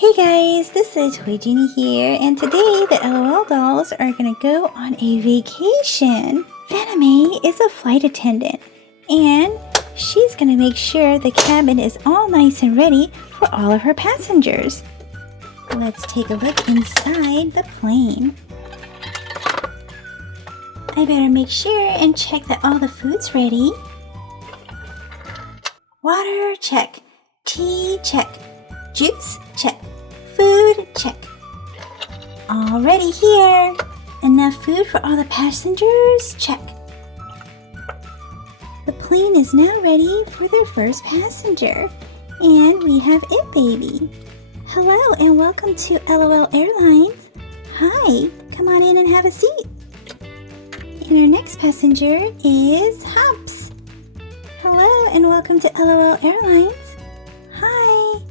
Hey guys, this is Toy Genie here, and today the LOL dolls are gonna go on a vacation. Fanime is a flight attendant, and she's gonna make sure the cabin is all nice and ready for all of her passengers. Let's take a look inside the plane. I better make sure and check that all the food's ready. Water, check. Tea, check. Juice, check. Food, check. Already here. Enough food for all the passengers, check. The plane is now ready for their first passenger. And we have it, baby. Hello and welcome to LOL Airlines. Hi, come on in and have a seat. And our next passenger is Hops. Hello and welcome to LOL Airlines. Hi.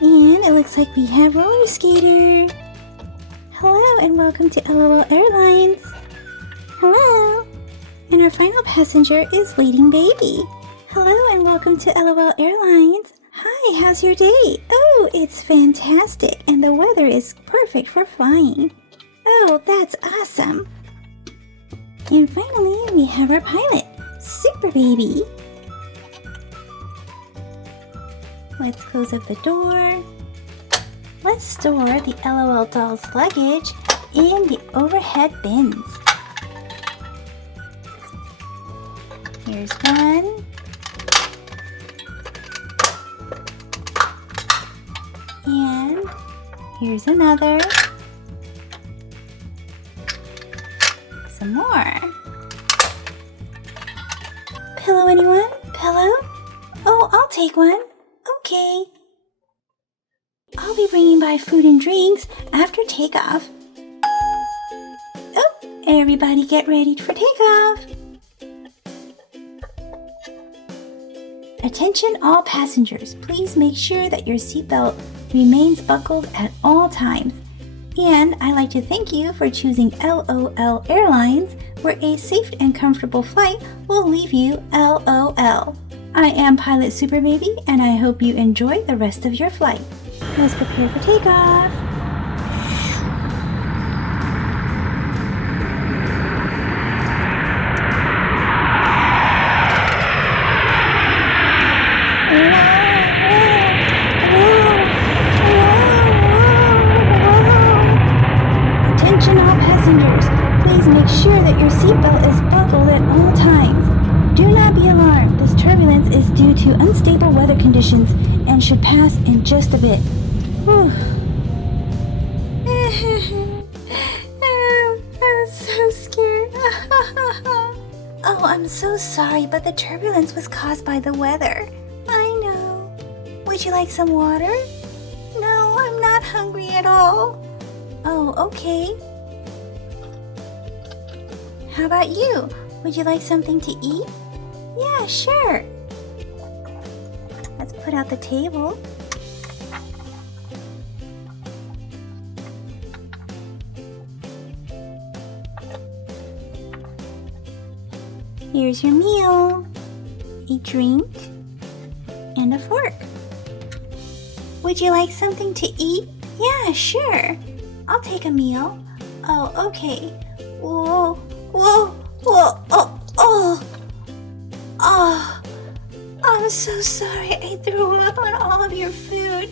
And it looks like we have Roller Skater. Hello and welcome to LOL Airlines. Hello. And our final passenger is Waiting Baby. Hello and welcome to LOL Airlines. Hi, how's your day? Oh, it's fantastic and the weather is perfect for flying. Oh, that's awesome. And finally, we have our pilot, Super Baby. Let's close up the door. Let's store the LOL doll's luggage in the overhead bins. Here's one. And here's another. Some more. Pillow, anyone? Pillow? Oh, I'll take one. Okay. I'll be bringing by food and drinks after takeoff. Oh, everybody get ready for takeoff. Attention all passengers, please make sure that your seatbelt remains buckled at all times. And I'd like to thank you for choosing LOL Airlines, where a safe and comfortable flight will leave you LOL. I am Pilot Super Baby, and I hope you enjoy the rest of your flight. Let's prepare for takeoff. Attention all passengers, please make sure that your seatbelt is buckled at all times. Do not be alarmed, this turbulence is due to unstable weather conditions and should pass in just a bit. Whew. I'm so scared. Oh, I'm so sorry, but the turbulence was caused by the weather. I know. Would you like some water? No, I'm not hungry at all. Oh, okay. How about you? Would you like something to eat? Yeah, sure. Let's put out the table. Here's your meal, a drink, and a fork. Would you like something to eat? Yeah, sure. I'll take a meal. Oh, okay. Whoa, whoa, whoa, oh. Oh, I'm so sorry I threw up on all of your food.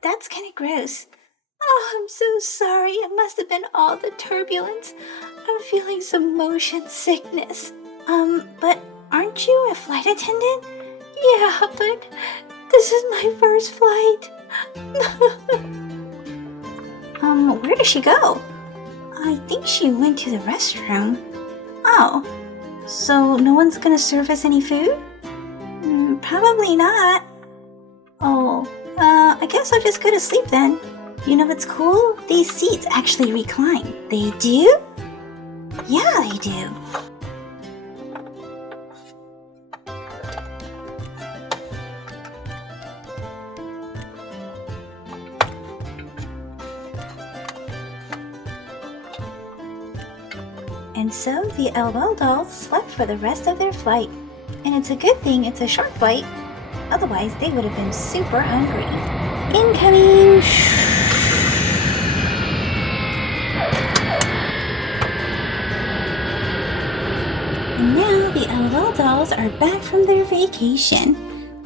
That's kind of gross. Oh, I'm so sorry. It must have been all the turbulence. I'm feeling some motion sickness. But aren't you a flight attendant? Yeah, but this is my first flight. Where did she go? I think she went to the restroom. Oh, so no one's gonna serve us any food? Probably not. Oh, I guess I'll just go to sleep then. You know what's cool? These seats actually recline. They do? Yeah, they do. And so the LOL dolls slept for the rest of their flight. And it's a good thing it's a short flight, Otherwise, they would have been super hungry. Incoming! And now the LOL dolls are back from their vacation.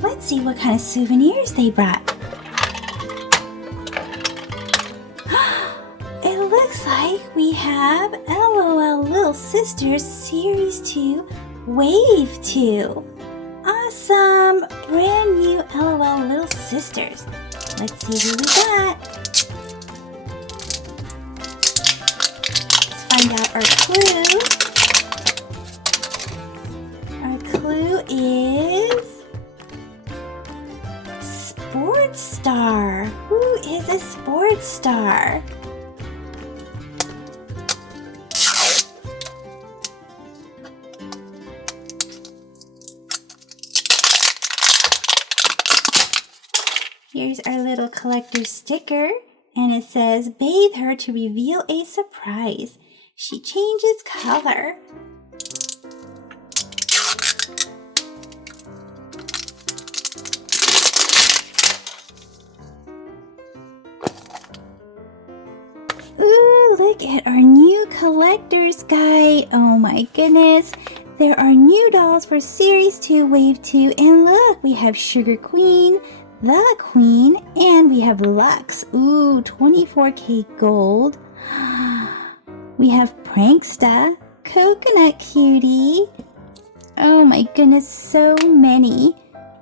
Let's see what kind of souvenirs they brought. It looks like we have LOL Lil Sisters Series 2 Wave 2. Awesome! Brand new LOL Lil Sisters. Let's see who we got. Let's find out our clue. Our clue is Sports Star. Who is a sports star? Here's our little collector sticker, and it says, bathe her to reveal a surprise. She changes color. Ooh, look at our new collector's guide. Oh my goodness. There are new dolls for Series 2 Wave 2, and look, we have Sugar Queen, the Queen, and we have Lux. Ooh, 24K gold. We have Pranksta, Coconut Cutie. Oh my goodness, so many.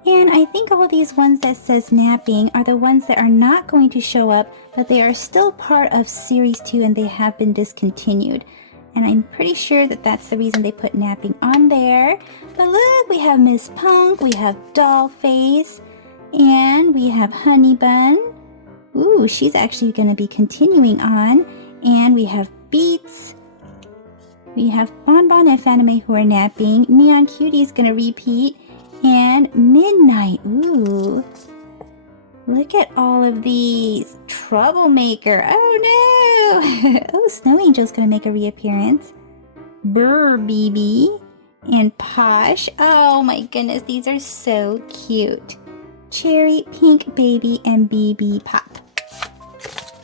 And I think all these ones that says napping are the ones that are not going to show up, but they are still part of Series 2 and they have been discontinued. And I'm pretty sure that that's the reason they put napping on there. But look, we have Miss Punk, we have Dollface, and we have Honey Bun. Ooh, she's actually going to be continuing on. And we have Beats. We have Bonbon and Fanime who are napping. Neon Cutie is going to repeat. And Midnight. Ooh. Look at all of these. Troublemaker. Oh no. Oh, Snow Angel's going to make a reappearance. Brr BB. And Posh. Oh my goodness. These are so cute. Cherry, Pink Baby, and BB Pop.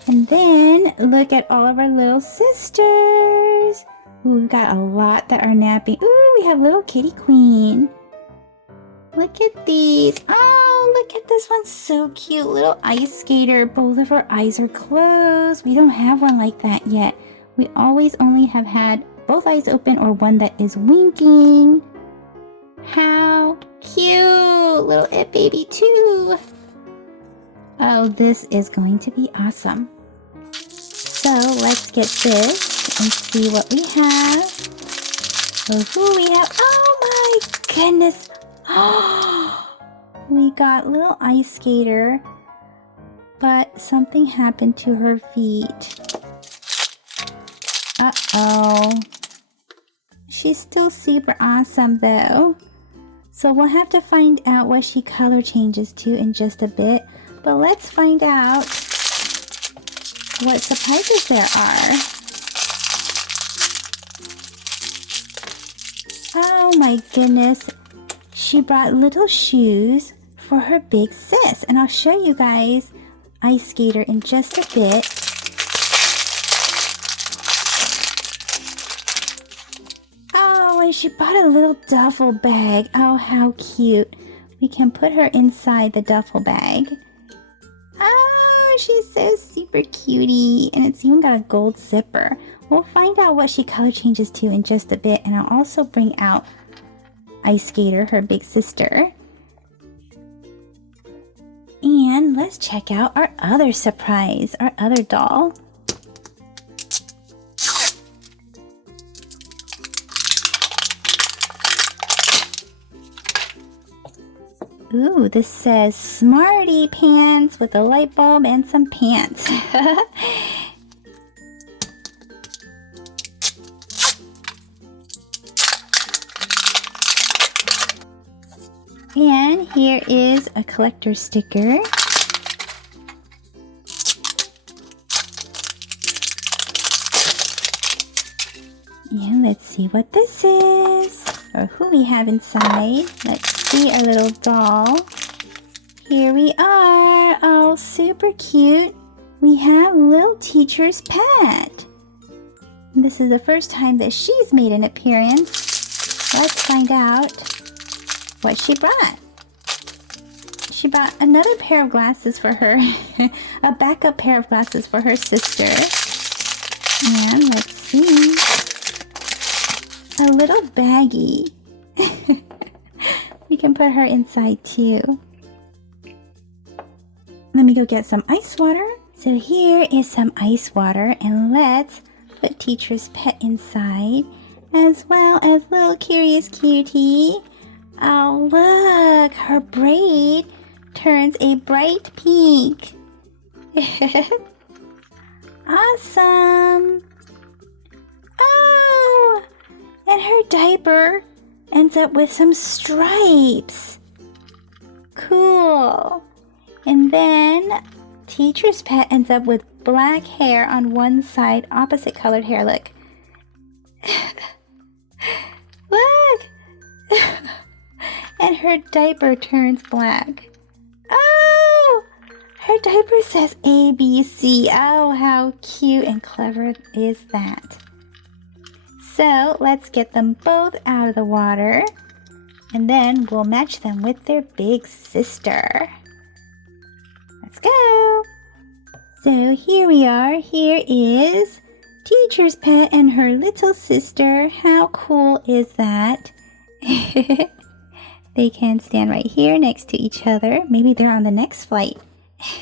And then look at all of our little sisters. Ooh, we've got a lot that are napping. Ooh, we have little Kitty Queen. Look at these. Oh, look at this one. So cute. Little ice skater. Both of her eyes are closed. We don't have one like that yet. We always only have had both eyes open or one that is winking. How cute. Little It Baby too. Oh, this is going to be awesome. So let's get this and see what we have. So who we have? Oh my goodness. We got little ice skater, but something happened to her feet. Uh-oh. She's still super awesome though. So we'll have to find out what she color changes to in just a bit. But let's find out what surprises there are. Oh my goodness. She brought little shoes for her big sis. And I'll show you guys Ice Skater in just a bit. Oh, and she bought a little duffel bag. Oh, how cute. We can put her inside the duffel bag. Oh, she's so super cutie. And it's even got a gold zipper. We'll find out what she color changes to in just a bit. And I'll also bring out Ice Skater, her big sister. And let's check out our other surprise, our other doll. Ooh, this says Smarty Pants with a light bulb and some pants. And here is a collector sticker. And let's see what this is, or who we have inside. Let's see our little doll. Here we are. Oh, super cute. We have Lil Teacher's Pet. This is the first time that she's made an appearance. Let's find out what she brought. She brought another pair of glasses for her. A backup pair of glasses for her sister. And let's see. A little baggie. We can put her inside too. Let me go get some ice water. So here is some ice water, and let's put Teacher's Pet inside, as well as little Curious Cutie. Oh look, her braid turns a bright pink. Awesome. Oh, and her diaper ends up with some stripes. Cool. And then Teacher's Pet ends up with black hair on one side, opposite colored hair. Look. Look. And her diaper turns black. Oh, her diaper says ABC. Oh, how cute and clever is that? So let's get them both out of the water, and then we'll match them with their big sister. Let's go. So here we are. Here is Teacher's Pet and her little sister. How cool is that? They can stand right here next to each other. Maybe they're on the next flight.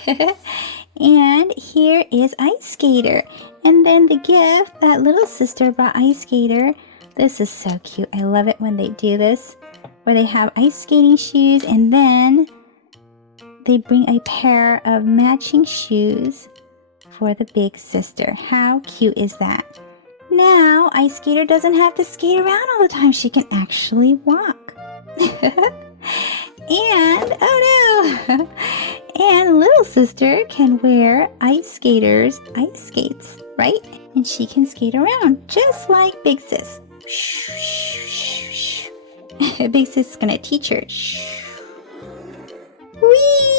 And here is Ice Skater. And then the gift that little sister brought Ice Skater. This is so cute. I love it when they do this, where they have ice skating shoes and then they bring a pair of matching shoes for the big sister. How cute is that? Now, Ice Skater doesn't have to skate around all the time. She can actually walk. And, oh no! And little sister can wear Ice Skater's ice skates, right? And she can skate around just like Big Sis. Big Sis is gonna teach her. Whee!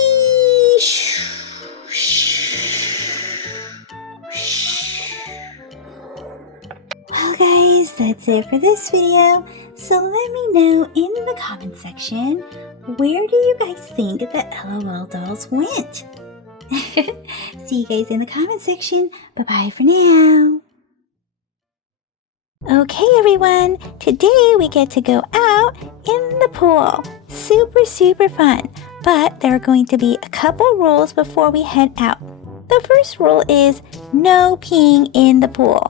Well guys, that's it for this video. So let me know in the comment section, where do you guys think the LOL dolls went? See you guys in the comment section. Bye-bye for now. Okay everyone, today we get to go out in the pool. Super fun. But there are going to be a couple rules before we head out. The first rule is no peeing in the pool.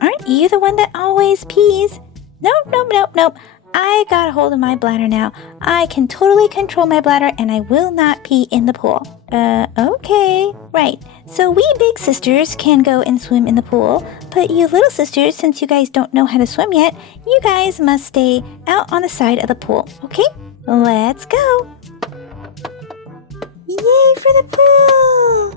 Aren't you the one that always pees? Nope. I got a hold of my bladder now. I can totally control my bladder and I will not pee in the pool. Okay. Right. So we big sisters can go and swim in the pool, but you little sisters, since you guys don't know how to swim yet, you guys must stay out on the side of the pool. Okay? Let's go. Yay for the pool!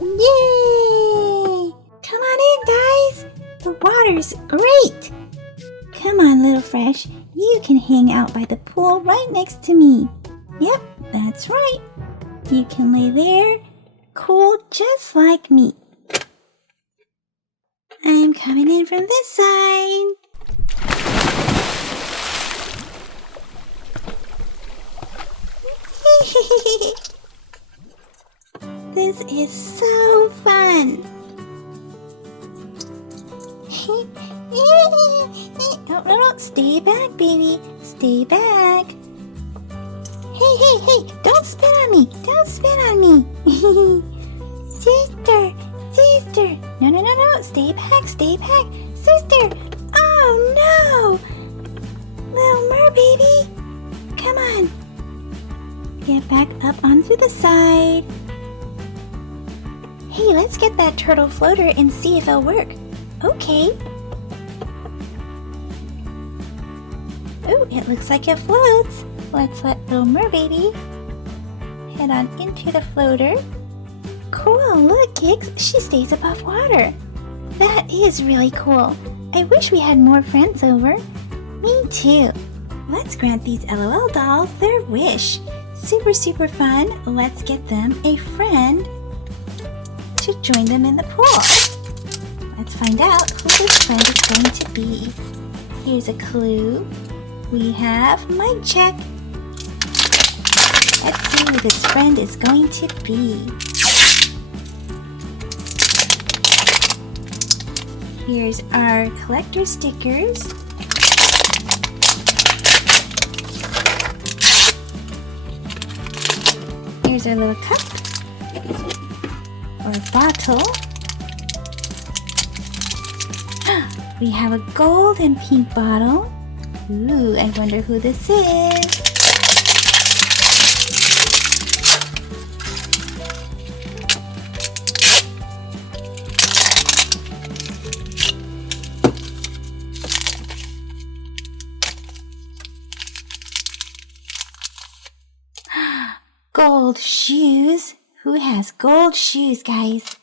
Yay! Come on in, guys. The water's great. Come on, little fresh. You can hang out by the pool right next to me. Yep, that's right. You can lay there, cool just like me. I'm coming in from this side. This is so fun. No, stay back, baby. Stay back. Hey, don't spit on me. Don't spit on me. Sister. No. Stay back. Sister. Oh, no. Little merbaby. Come on. Get back up onto the side. Hey, let's get that turtle floater and see if it'll work. Okay. Oh, it looks like it floats. Let's let little merbaby head on into the floater. Cool, look, Kix, she stays above water. That is really cool. I wish we had more friends over. Me too. Let's grant these LOL dolls their wish. Super, super fun. Let's get them a friend to join them in the pool. Let's find out who this friend is going to be. Here's a clue. We have mic check. Let's see who this friend is going to be. Here's our collector stickers. Here's our little cup or bottle. We have a gold and pink bottle. Ooh, I wonder who this is. Gold shoes. Who has gold shoes, guys?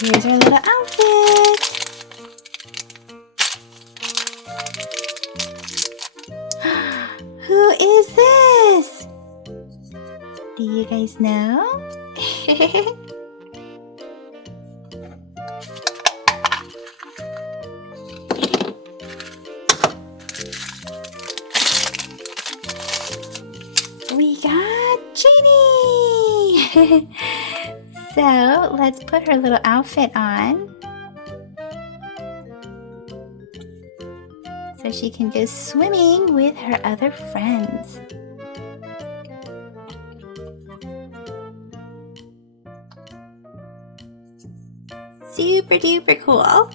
Here's our little outfit. Who is this? Do you guys know? We got Genie! So let's put her little outfit on so she can go swimming with her other friends. Super duper cool.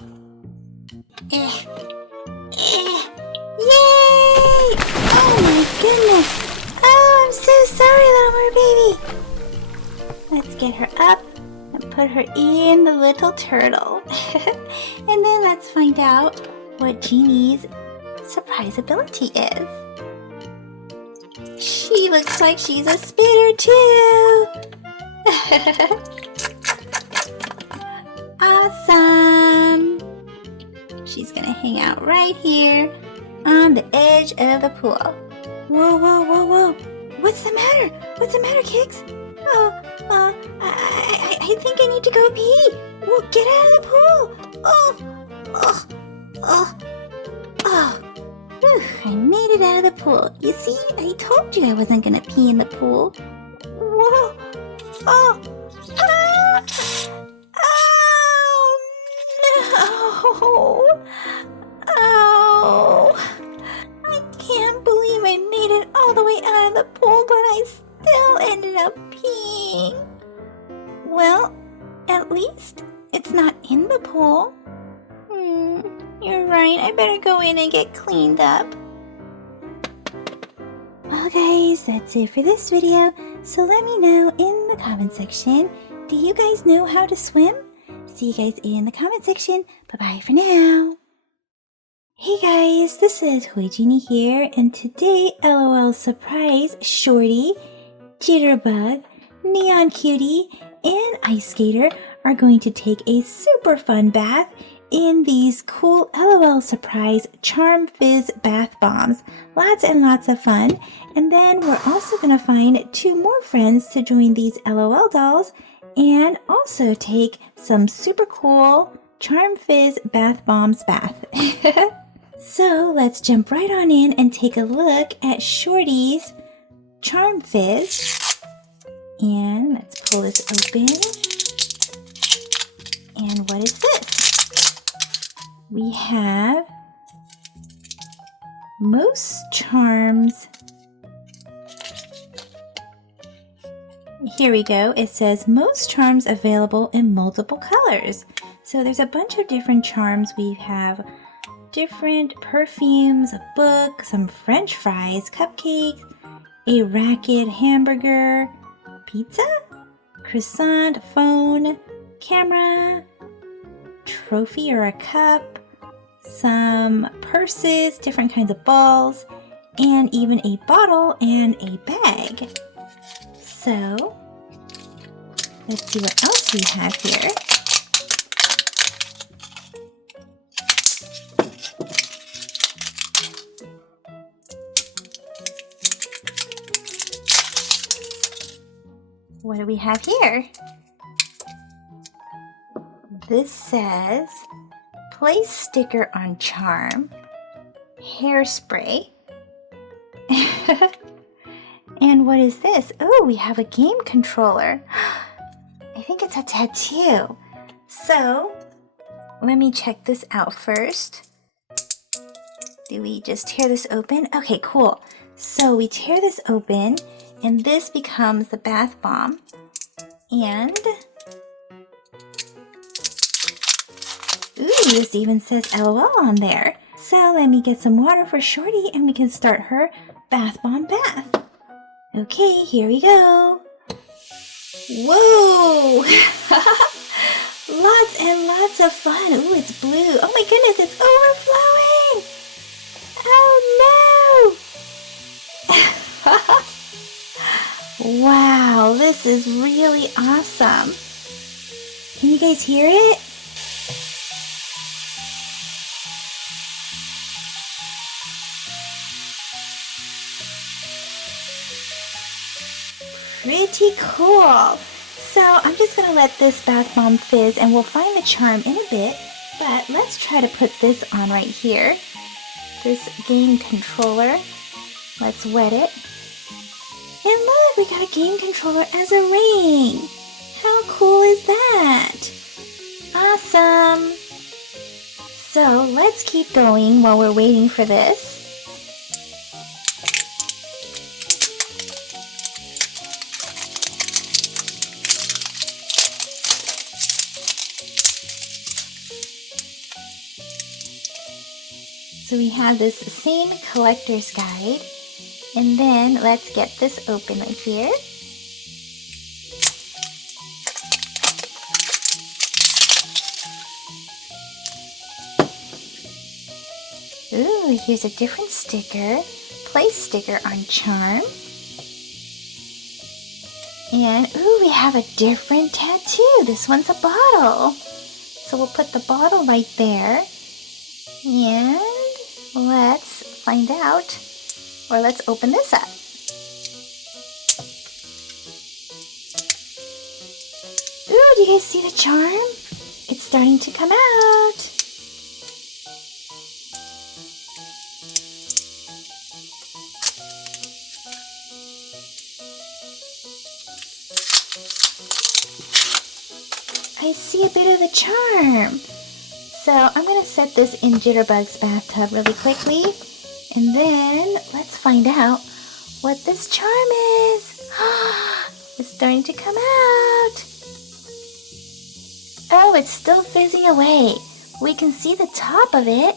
Yay! Oh my goodness! Oh, I'm so sorry, little merbaby. Let's get her up and put her in the little turtle. And then let's find out what Genie's surprise ability is. She looks like she's a spitter too. Awesome. She's gonna hang out right here on the edge of the pool. Whoa, whoa, whoa, whoa. What's the matter? What's the matter, Kix? I think I need to go pee. Well, get out of the pool. Whew, I made it out of the pool. You see, I told you I wasn't gonna pee in the pool. Whoa. Oh no. Oh. I can't believe I made it all the way out of the pool, but I still ended up peeing. Well, at least it's not in the pool. You're right, I better go in and get cleaned up. Well guys, that's it for this video. So let me know in the comment section, do you guys know how to swim? See you guys in the comment section. Bye-bye for now. Hey guys, this is Toy Genie here, and today LOL Surprise Shorty, Jitterbug, Neon Cutie, and Ice Skater are going to take a super fun bath in these cool LOL Surprise Charm Fizz bath bombs. Lots and lots of fun. And then we're also going to find 2 more friends to join these LOL dolls and also take some super cool Charm Fizz bath bombs bath. So let's jump right on in and take a look at Shorty's Charm Fizz. And let's pull this open. And what is this? We have most charms. Here we go. It says most charms available in multiple colors. So there's a bunch of different charms. We have different perfumes, a book, some French fries, cupcakes, a racket hamburger, pizza, croissant, phone, camera, trophy or a cup, some purses, different kinds of balls, and even a bottle and a bag. So, let's see what else we have here. What do we have here? This says, place sticker on charm, hairspray. And what is this? Oh, we have a game controller. I think it's a tattoo. So, let me check this out first. Do we just tear this open? Okay, cool. So we tear this open, and this becomes the bath bomb. And, ooh, this even says LOL on there. So let me get some water for Shorty, and we can start her bath bomb bath. Okay, here we go. Whoa! Lots and lots of fun. Ooh, it's blue. Oh my goodness, it's overflowing! Oh no! Wow, this is really awesome. Can you guys hear it? Pretty cool. So I'm just going to let this bath bomb fizz and we'll find the charm in a bit. But let's try to put this on right here. This game controller. Let's wet it. And look, we got a game controller as a ring. How cool is that? Awesome. So let's keep going while we're waiting for this. So we have this same collector's guide, and then let's get this open right here. Ooh, here's a different sticker, place sticker on charm. And ooh, we have a different tattoo. This one's a bottle. So we'll put the bottle right there. And let's find out, or let's open this up. Ooh, do you guys see the charm? It's starting to come out. I see a bit of the charm. So I'm going to set this in Jitterbug's bathtub really quickly, and then let's find out what this charm is. It's starting to come out. Oh, it's still fizzing away. We can see the top of it.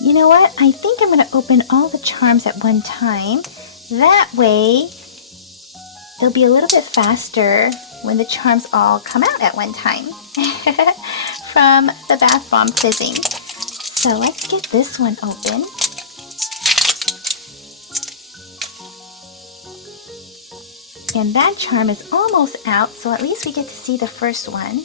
You know what? I think I'm going to open all the charms at one time. That way, they'll be a little bit faster when the charms all come out at one time from the bath bomb fizzing. So let's get this one open. And that charm is almost out, so at least we get to see the first one.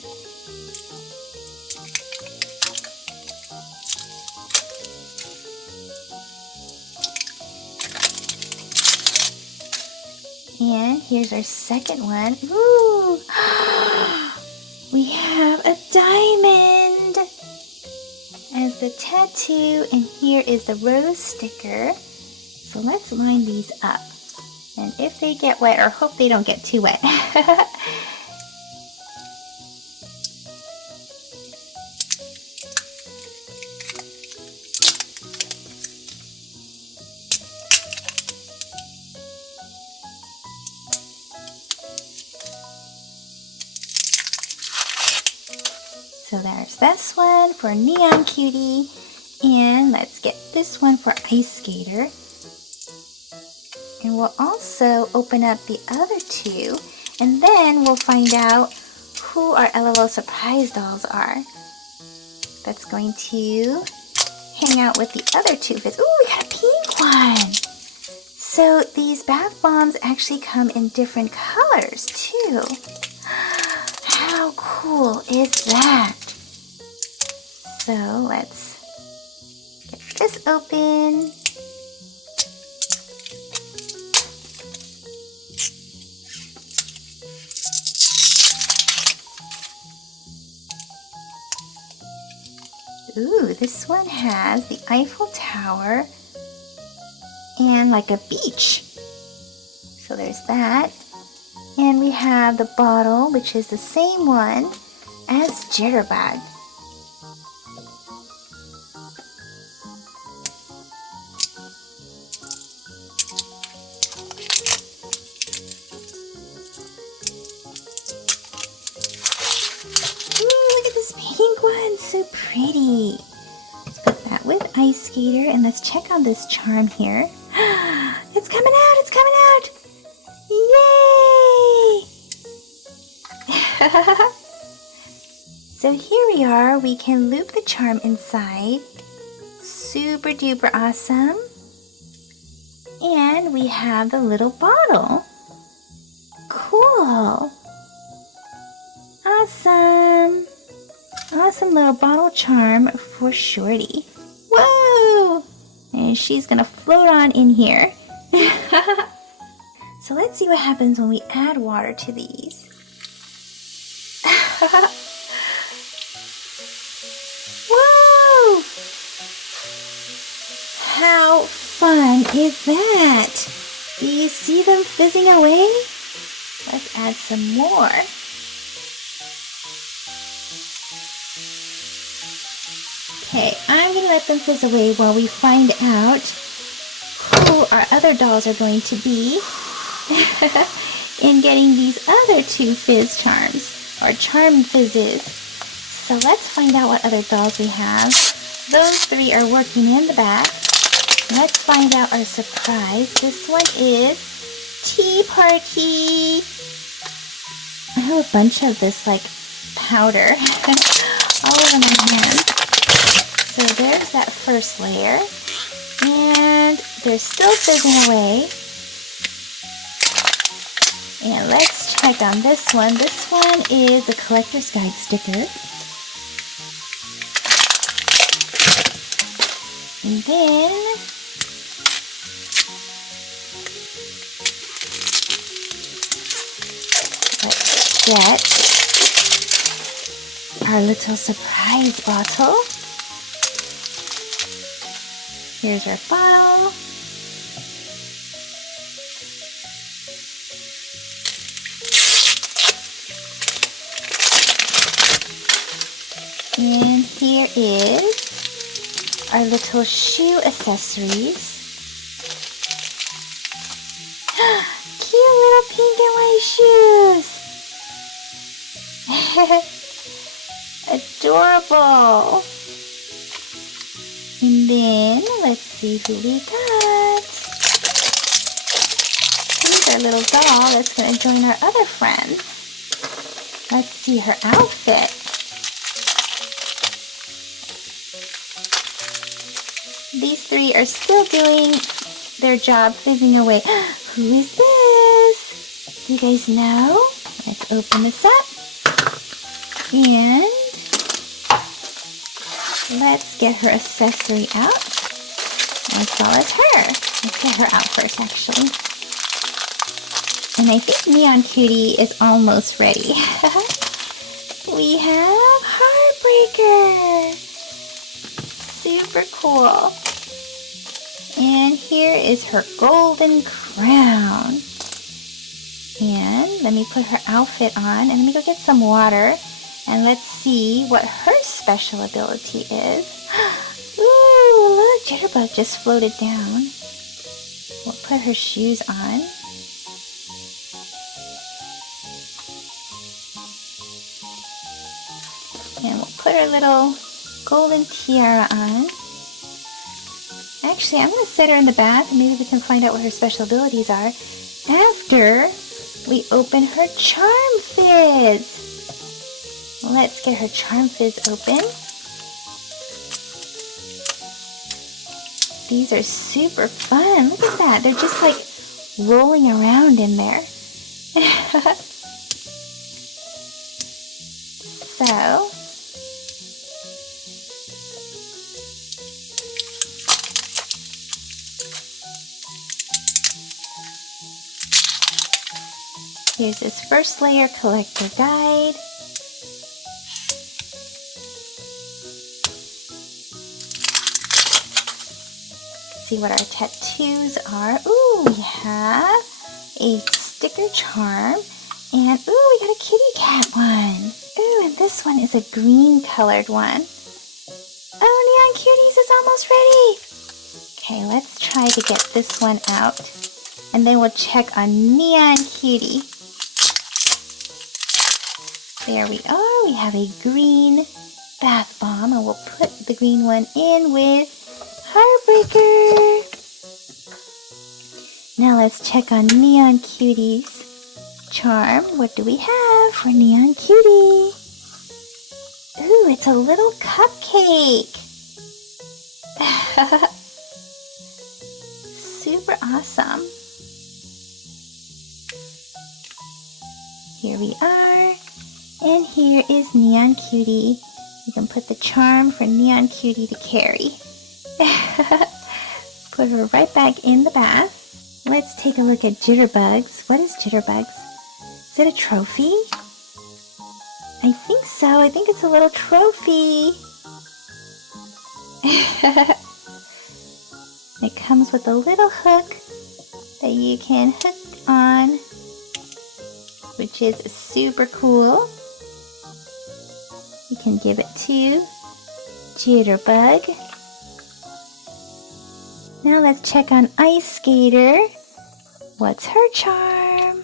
And here's our second one. Ooh! We have a diamond as the tattoo, and here is the rose sticker. So let's line these up. And if they get wet, or hope they don't get too wet. So there's this one for Neon Cutie, and let's get this one for Ice Skater. And we'll also open up the other two, and then we'll find out who our LOL surprise dolls are. That's going to hang out with the other two fizz. Ooh, we got a pink one! So these bath bombs actually come in different colors too. How cool is that? So let's get this open. Ooh, this one has the Eiffel Tower and like a beach. So there's that. And we have the bottle, which is the same one as Jitterbug. Pink one, so pretty. Let's put that with Ice Skater, and let's check on this charm here. It's coming out, it's coming out! Yay! So here we are, we can loop the charm inside. Super duper awesome. And we have the little bottle. Cool. Awesome. Awesome little bottle charm for Shorty. Whoa! And she's gonna float on in here. So let's see what happens when we add water to these. Whoa! How fun is that? Do you see them fizzing away? Let's add some more. Okay, I'm going to let them fizz away while we find out who our other dolls are going to be in getting these other two fizz charms, or charm fizzes. So let's find out what other dolls we have. Those three are working in the back. Let's find out our surprise. This one is Tea Party. I have a bunch of this like powder all over my hands. So there's that first layer, and they're still fizzing away. And let's check on this one. This one is the Collector's Guide sticker. And then let's get our little surprise bottle. Here's our bottle. And here is our little shoe accessories. Cute little pink and white shoes. Adorable. And then, let's see who we got. Here's our little doll that's going to join our other friends. Let's see her outfit. These three are still doing their job fizzing away. Who is this? Do you guys know? Let's open this up. And let's get her accessory out, as well as her. Let's get her out first, actually. And I think Neon Cutie is almost ready. We have Heartbreaker. Super cool. And here is her golden crown. And let me put her outfit on, and let me go get some water. And let's see what her special ability is. Ooh, look, Jitterbug just floated down. We'll put her shoes on. And we'll put her little golden tiara on. Actually, I'm going to set her in the bath and maybe we can find out what her special abilities are after we open her Charm Fizz. Let's get her Charm Fizz open. These are super fun. Look at that. They're just like rolling around in there. So, here's this first layer collector guide. See what our tattoos are. Ooh, we have a sticker charm, and ooh, we got a kitty cat one. Ooh, and this one is a green colored one. Oh, Neon Cuties is almost ready. Okay, let's try to get this one out, and then we'll check on Neon Cutie. There we are. We have a green bath bomb, and we'll put the green one in with Heartbreaker. Now let's check on Neon Cutie's charm. What do we have for Neon Cutie? Ooh, it's a little cupcake. Super awesome. Here we are. And here is Neon Cutie. You can put the charm for Neon Cutie to carry. Put her right back in the bath. Let's take a look at Jitterbugs. What is Jitterbugs? Is it a trophy? I think so. I think it's a little trophy. It comes with a little hook that you can hook on, which is super cool. You can give it to Jitterbug. Now let's check on Ice Skater. What's her charm?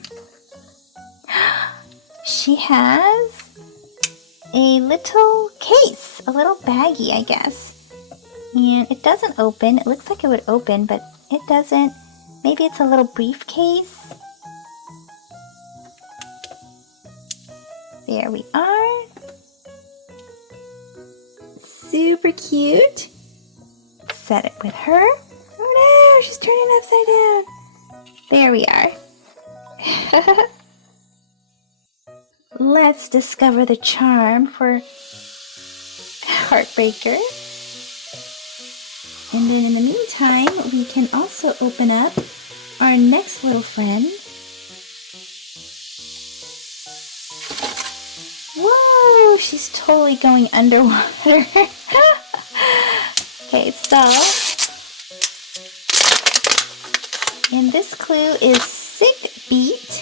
She has a little case, a little baggie, I guess. And it doesn't open. It looks like it would open, but it doesn't. Maybe it's a little briefcase. There we are. Super cute. Set it with her. Oh no, she's turning upside down. There we are. Let's discover the charm for Heartbreaker. And then in the meantime, we can also open up our next little friend. Whoa, she's totally going underwater. Okay, so, and this clue is Sick Beat.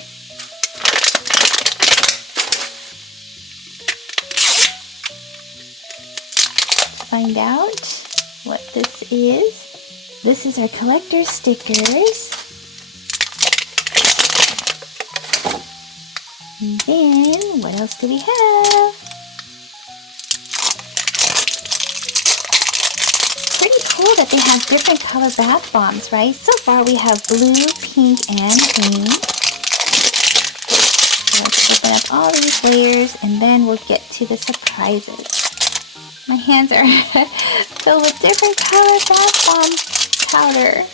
Find out what this is our collector stickers. And then, what else do we have? Pretty cool that they have different color bath bombs, right? So far we have blue, pink, and green. So let's open up all these layers and then we'll get to the surprises. My hands are filled with different color bath bomb powder.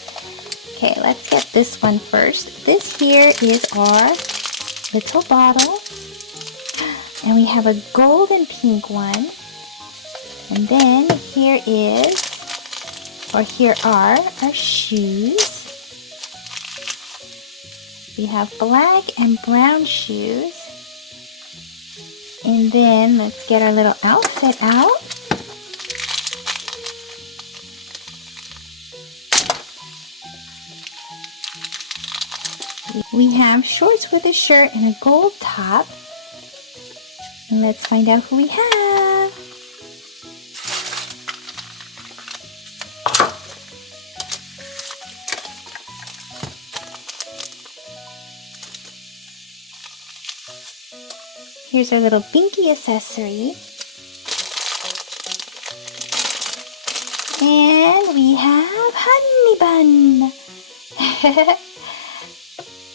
Okay, let's get this one first. This here is our little bottle. And we have a gold and pink one. And then here are our shoes. We have black and brown shoes. And then let's get our little outfit out. We have shorts with a shirt and a gold top. And let's find out who we have. Here's our little binky accessory. And we have Honey Bun.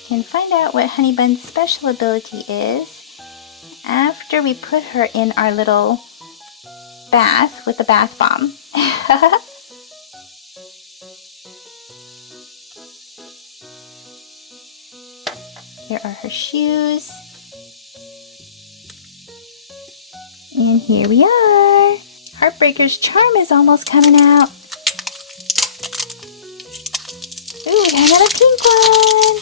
Can find out what Honey Bun's special ability is after we put her in our little bath with the bath bomb. Here are her shoes. And here we are. Heartbreaker's charm is almost coming out. Ooh, we got another pink one.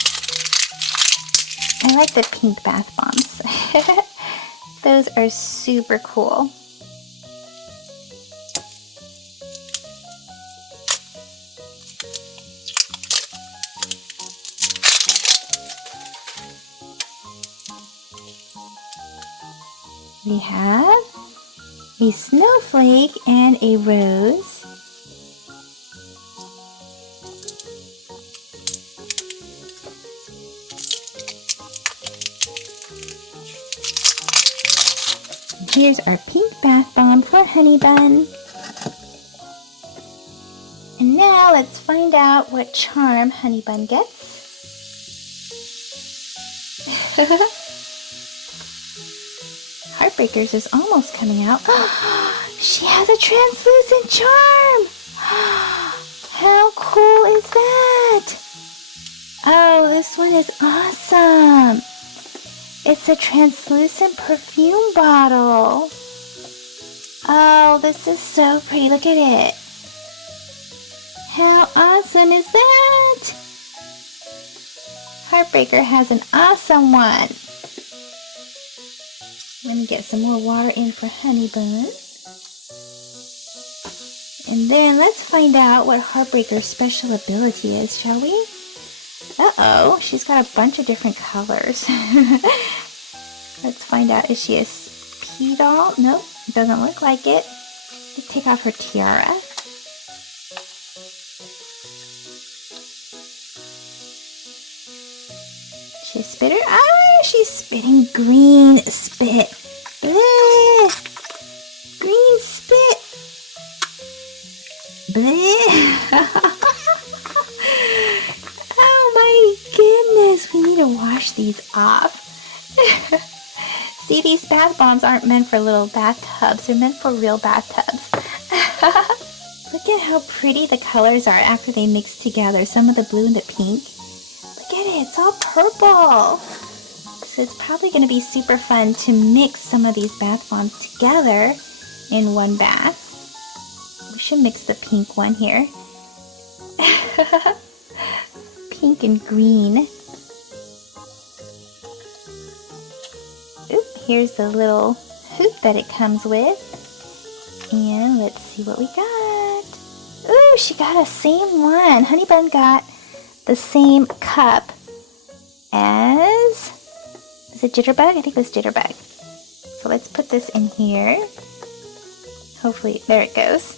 I like the pink bath bombs. Those are super cool. We have a snowflake and a rose. Here's our pink bath bomb for Honey Bun. And now let's find out what charm Honey Bun gets. Heartbreakers is almost coming out. She has a translucent charm! How cool is that? Oh, this one is awesome! It's a translucent perfume bottle. Oh, this is so pretty. Look at it. How awesome is that? Heartbreaker has an awesome one. Let me get some more water in for Honey Bun. And then let's find out what Heartbreaker's special ability is, shall we? Uh-oh, she's got a bunch of different colors. Let's find out, is she a pea doll? Nope, doesn't look like it. Let's take off her tiara. She's a spitter. Ah, she's spitting green spit. Bleh. Green spit. Bleh. Oh my goodness, we need to wash these off. See, these bath bombs aren't meant for little bathtubs, they're meant for real bathtubs. Look at how pretty the colors are after they mix together, some of the blue and the pink. Look at it, it's all purple. So it's probably going to be super fun to mix some of these bath bombs together in one bath. We should mix the pink one here. Pink and green. Oop, here's the little hoop that it comes with. And let's see what we got. Ooh, she got a same one. Honey Bun got the same cup as, is it Jitterbug? I think it was Jitterbug. So let's put this in here. Hopefully, there it goes.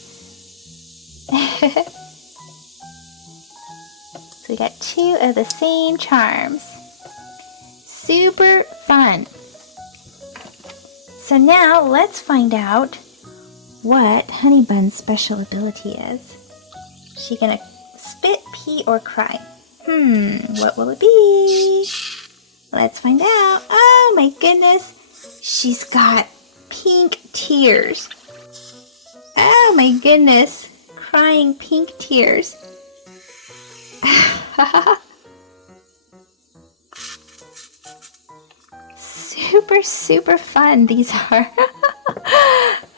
So we got two of the same charms. Super fun. So now let's find out what Honey Bun's special ability is. Is she gonna spit, pee, or cry? What will it be? Let's find out. Oh my goodness. She's got pink tears. Oh my goodness. Crying pink tears. Super fun these are.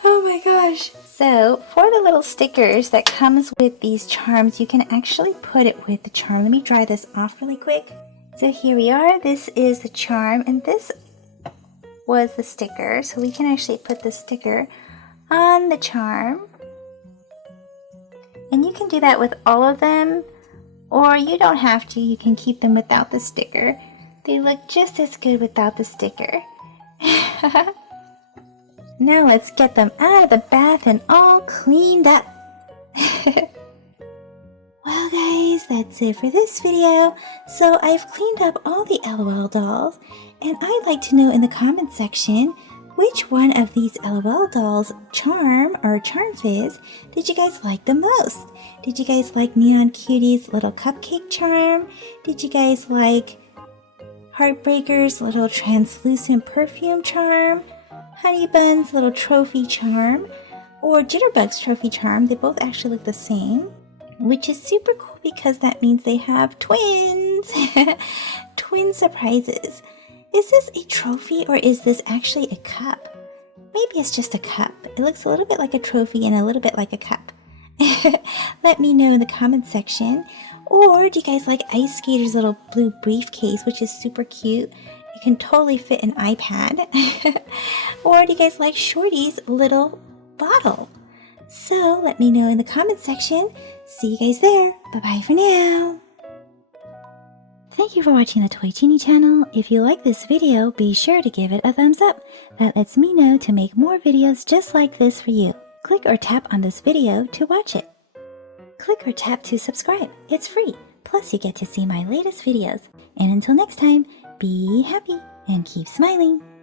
Oh my gosh. So for the little stickers that comes with these charms, you can actually put it with the charm. Let me dry this off really quick. So here we are. This is the charm and this was the sticker. So we can actually put the sticker on the charm. And you can do that with all of them, or you don't have to. You can keep them without the sticker. They look just as good without the sticker. Now let's get them out of the bath and all cleaned up. Well guys, that's it for this video. So I've cleaned up all the LOL dolls, and I'd like to know in the comment section, Which one of these LOL dolls charm or charm fizz did you guys like the most? Did you guys like Neon Cutie's little cupcake charm? Did you guys like Heartbreaker's little translucent perfume charm? Honey Bun's little trophy charm? Or Jitterbug's trophy charm? They both actually look the same, which is super cool because that means they have twins. Twin surprises. Is this a trophy or is this actually a cup? Maybe it's just a cup. It looks a little bit like a trophy and a little bit like a cup. Let me know in the comment section. Or do you guys like Ice Skater's little blue briefcase, which is super cute? It can totally fit an iPad. Or do you guys like Shorty's little bottle? So let me know in the comment section. See you guys there. Bye-bye for now. Thank you for watching the Toy Genie channel. If you like this video, be sure to give it a thumbs up. That lets me know to make more videos just like this for you. Click or tap on this video to watch it. Click or tap to subscribe. It's free. Plus you get to see my latest videos. And until next time, be happy and keep smiling.